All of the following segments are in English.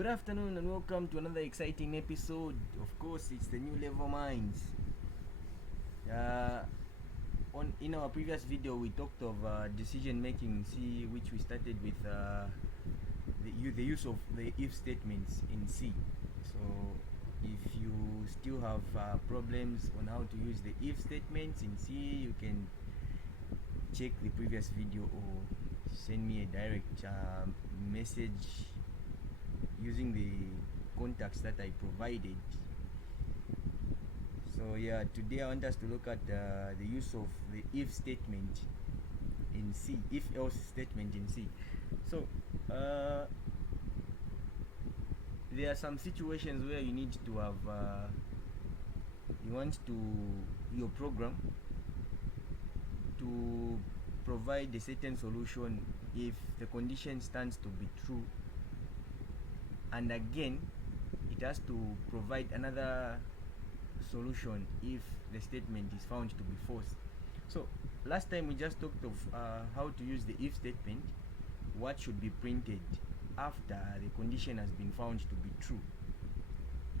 Good afternoon and welcome to another exciting episode. Of course, it's the New Level Minds. In our previous video, we talked of decision making in C, which we started with the use of the if statements in C. So, if you still have problems on how to use the if statements in C, you can check the previous video or send me a direct message using the contacts that I provided. So yeah, today I want us to look at the use of the if statement in C, if else statement in C. So there are some situations where you need to have you want your program to provide a certain solution if the condition stands to be true, and again it has to provide another solution if the statement is found to be false. So last time we just talked of how to use the if statement, what should be printed after the condition has been found to be true.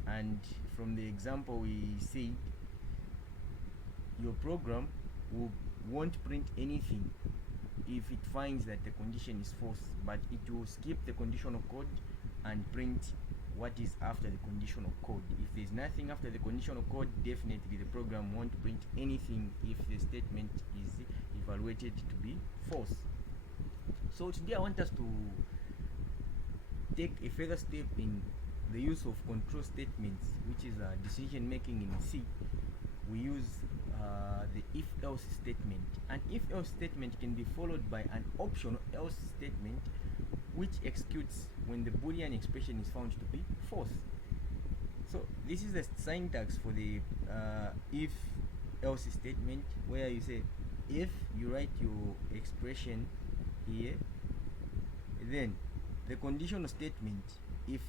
And from the example we said, your program won't print anything if it finds that the condition is false, but it will skip the conditional code and print what is after the conditional code. If there's nothing after the conditional code, definitely the program won't print anything if the statement is evaluated to be false. So today I want us to take a further step in the use of control statements, which is decision making in C. We use the if else statement. An if else statement can be followed by an optional else statement which executes when the Boolean expression is found to be false. So this is the syntax for the if else statement, where you say if you write your expression here, then the conditional statement, if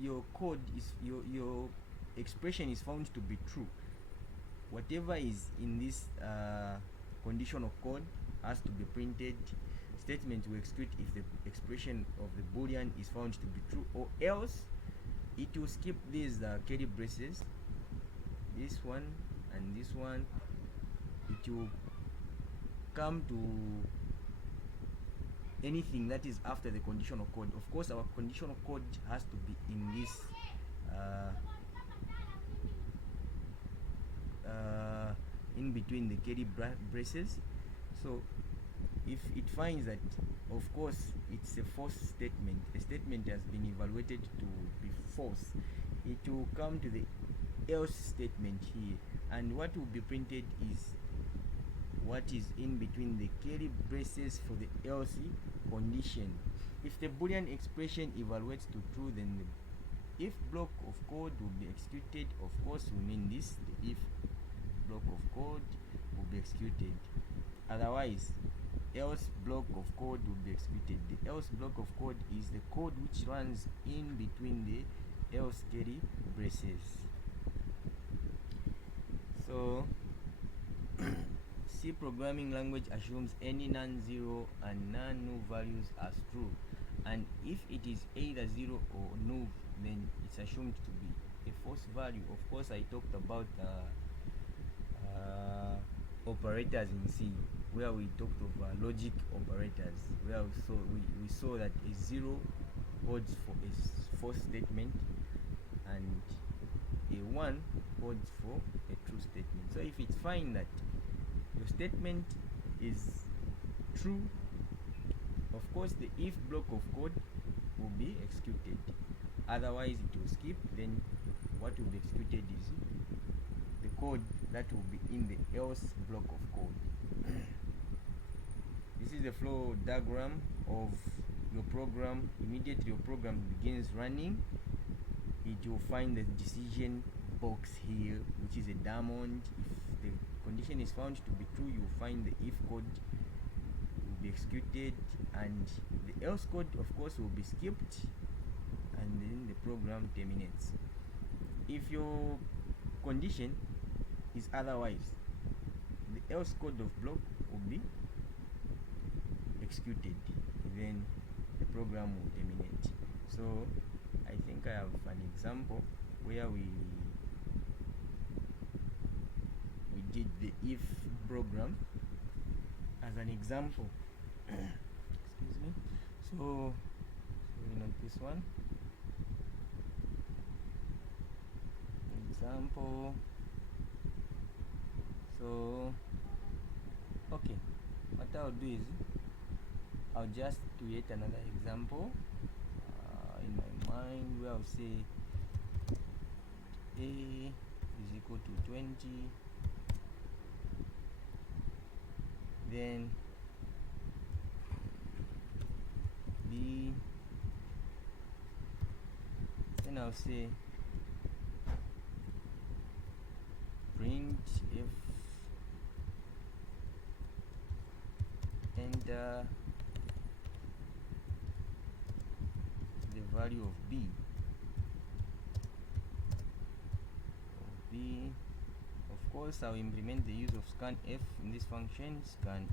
your code is your expression is found to be true, whatever is in this conditional code has to be printed. Statement will execute if the expression of the Boolean is found to be true, or else it will skip these curly braces, this one and this one. It will come to anything that is after the conditional code. Of course, our conditional code has to be in this in between the curly braces. So if it finds that, of course, it's a false statement, the statement has been evaluated to be false, it will come to the else statement here, and what will be printed is what is in between the curly braces for the else condition. If the Boolean expression evaluates to true, then the if block of code will be executed. Of course, we mean this, the if block of code will be executed. Otherwise, else block of code will be executed. The else block of code is the code which runs in between the else curly braces. So C programming language assumes any non-zero and non-null values as true, and if it is either zero or null, then it's assumed to be a false value. Of course, I talked about operators in C, where we talked of logic operators, where we saw that a zero holds for a false statement and a 1 holds for a true statement. So if it finds that your statement is true, of course the if block of code will be executed. Otherwise it will skip. Then what will be executed is the code that will be in the else block of code. This is the flow diagram of your program. Immediately your program begins running, it will find the decision box here, which is a diamond. If the condition is found to be true, you will find the if code will be executed, and the else code, of course, will be skipped, and then the program terminates. If your condition is otherwise, the else code of block will be executed, then the program will terminate. So I I think I have an example where we did the if program as an example. Excuse me. So we note this one example. So okay, what I'll do is I'll just create another example in my mind where I'll say a is equal to 20, then b, then I'll say print if enter the value of b. Of course, I'll implement the use of scanf in this function. Scanf.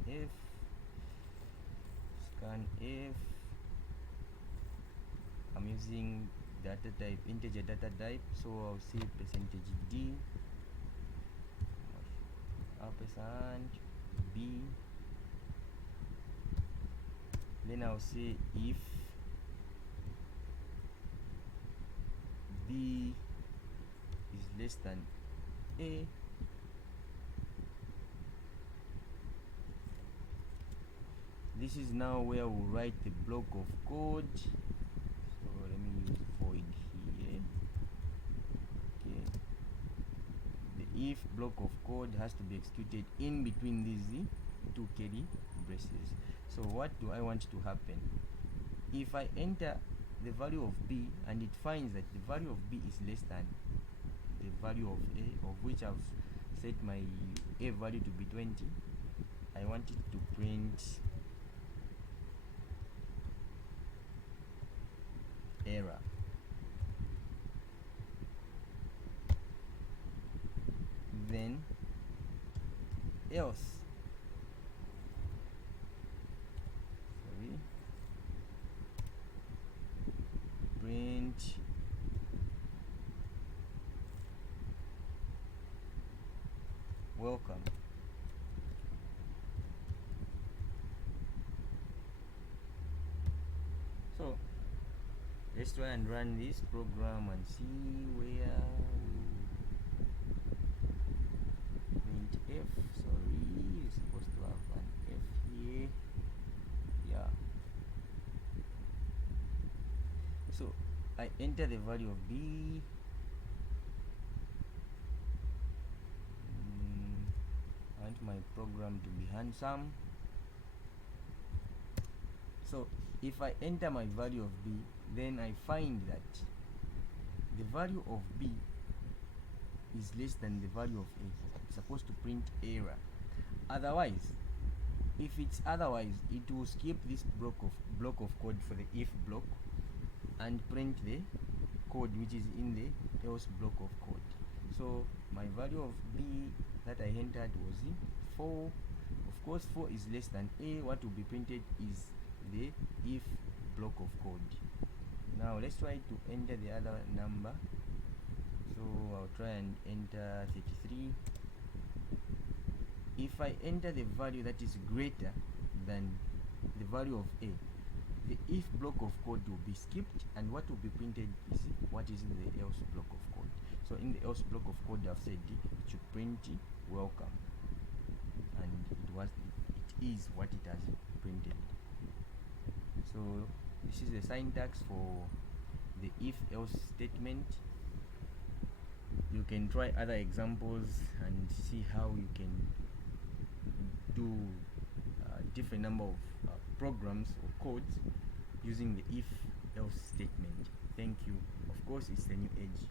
I'm using data type, integer data type, so I'll say %d ampersand b. Then I'll say if b is less than a, this is now where we'll write the block of code. So let me use void here. Okay, the if block of code has to be executed in between these two curly braces. So what do I want to happen? If I enter the value of b and it finds that the value of b is less than the value of a, of which I've set my a value to be 20, I want it to print error. Then else, print welcome. So let's try and run this program and see where print f. Sorry, you're supposed to have an f here. Yeah. So I enter the value of b. I want my program to be handsome. So if I enter my value of b, then I find that the value of b is less than the value of a. It's supposed to print error. Otherwise, if it's otherwise, it will skip this block of code for the if block and print the code which is in the else block of code. So my value of b that I entered was 4. Of course, 4 is less than a. What will be printed is the if block of code. Now let's try to enter the other number. So I'll try and enter 33. If I enter the value that is greater than the value of a, the if block of code will be skipped, and what will be printed is what is in the else block of code. So in the else block of code, I've said it should print welcome, and it is what it has printed. So this is the syntax for the if else statement. You can try other examples and see how you can do different number of programs or codes using the if else statement. Thank you. Of course, it's the new age.